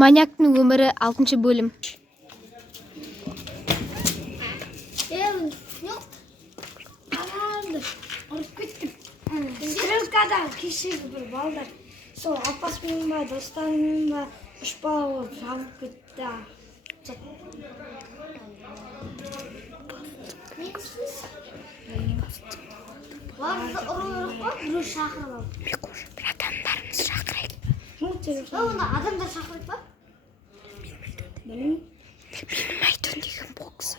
Маняктың өмірі 6 бөлім. Стрелкада кешегі бір балдар сол апасымен ба достарымен ба үш бала болып жабылып кетті. Біреу шақырып алды. Bir adamlarımız şakıraydı. Онда адамдар шақырайды ба? Білмеймін. Benim Aytun деген бокс.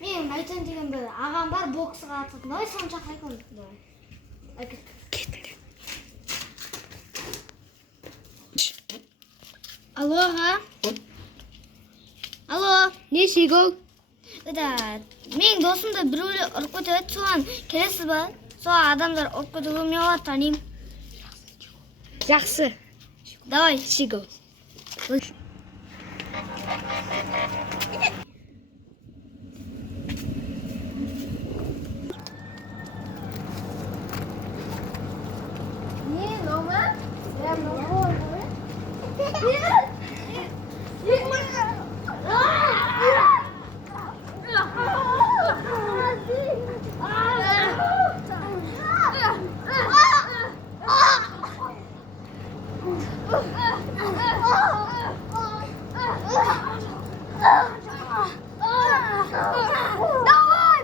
Менің Айтон деген бір ағам бар, боксқа қатысады. Давай соны шақырайық онда. Кетіңдер. Алло, аға? Алло, Не шегол? менің досымды біреулер ұрып кетеді, соған келесіз ба? Соған адамдар ұрып кетуге мен оларды танимын. Жақсы. Давай. Шегол. Не, номер? Я номер. Давай,